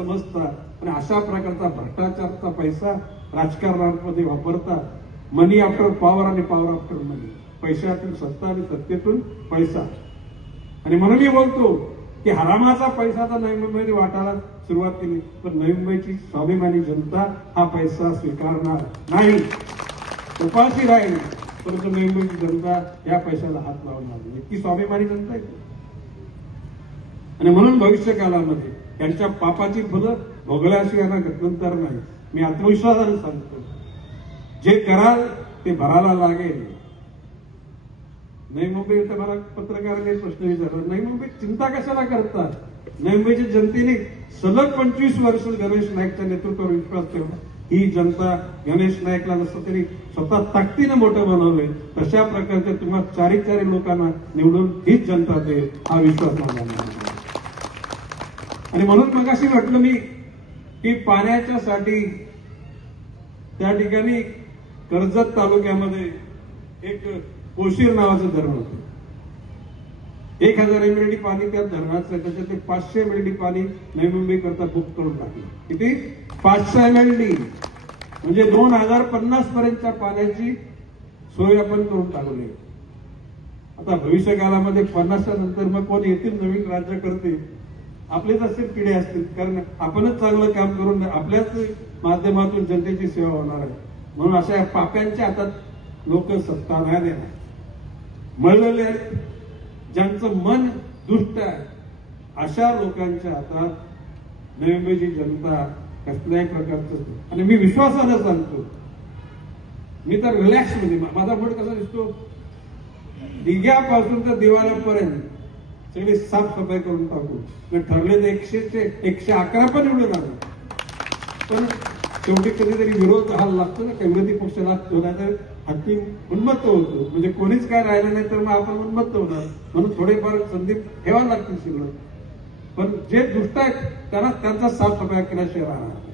समजता आणि अशा प्रकारचा भ्रष्टाचारचा पैसा राजकारणामध्ये वापरता, मनी आफ्टर पॉवर आणि पॉवर आफ्टर मनी, पैशातून सत्ता आणि सत्तेतून पैसा. आणि म्हणून मी बोलतो की हरामाचा पैसा तर नवी मुंबईने वाटायला सुरुवात केली, पण नवी मुंबईची स्वाभिमानी जनता हा पैसा स्वीकारणार नाही, उपाशी राहील. परंतु नवी मुंबईची जनता या पैशाला हात लावणार नाही, इतकी स्वाभिमानी जनता आहे. आणि म्हणून भविष्य काळामध्ये त्यांच्या पापाची फलं भोगल्याशिवाय यांना गत्यंतर नाही. मी आत्मविश्वासाने सांगतो, जे कराल ते भरायला लागेल. नवी मुंबई तर मला पत्रकारांनी प्रश्न विचारला, नवी मुंबईत चिंता कशाला करतात? नवी मुंबईच्या जनतेने सलग 25 वर्ष गणेश नाईकच्या नेतृत्वावर विश्वास ठेवला. ही जनता गणेश नाईकला नसतं तरी स्वतः ताकदीनं मोठं बनवलंय. तशा प्रकारच्या तुम्हाला चारी लोकांना निवडून हीच जनता देईल, हा विश्वास माझा. आणि म्हणून मगाशी म्हटलं मी की पाण्याच्यासाठी त्या ठिकाणी कर्जत तालुक्यामध्ये एक कोशीर नावाचं धरण होतं. 1000 MLD पाणी त्या धरणाचं, त्याच्यात 500 MLD पाणी नवी मुंबई करता बुक करून टाकलं. किती? 500 MLD, म्हणजे 2050 पर्यंतच्या पाण्याची सोय आपण करून टाकली. आता भविष्य काळामध्ये 50च्या नंतर मग कोण येतील नवीन राज्य करते, आपलेच असतील पिढे असतील, कारण आपणच चांगलं काम करून आपल्याच माध्यमातून जनतेची सेवा होणार आहे. म्हणून अशा पाप्यांच्या हातात लोक सत्ता नाही देणार. मळलेले आहेत, ज्यांचं मन दुष्ट आहे, अशा लोकांच्या हातात नवी मुंबईची जनता कसल्याही प्रकारचं. आणि मी विश्वासानं सांगतो, मी तर रिलॅक्स मध्ये, माझा मूड कसा दिसतो, दिघ्यापासून तर दिवाळापर्यंत सगळी साफसफाई करून टाकू. ठरले तर 111 पण निवडून आलं, पण शेवटी कधीतरी विरोध हा लागतो ना, विरोधी पक्षाला तर हाती उन्मत्त होतो. म्हणजे कोणीच काय राहिलं नाही तर मग आपण उन्मत्त होणार. म्हणून थोडेफार संधी ठेवायला लागतील शिल्लक. पण जे दुष्ट आहेत त्यांना त्यांचा साफसफाई केल्याशिवाय राहणार.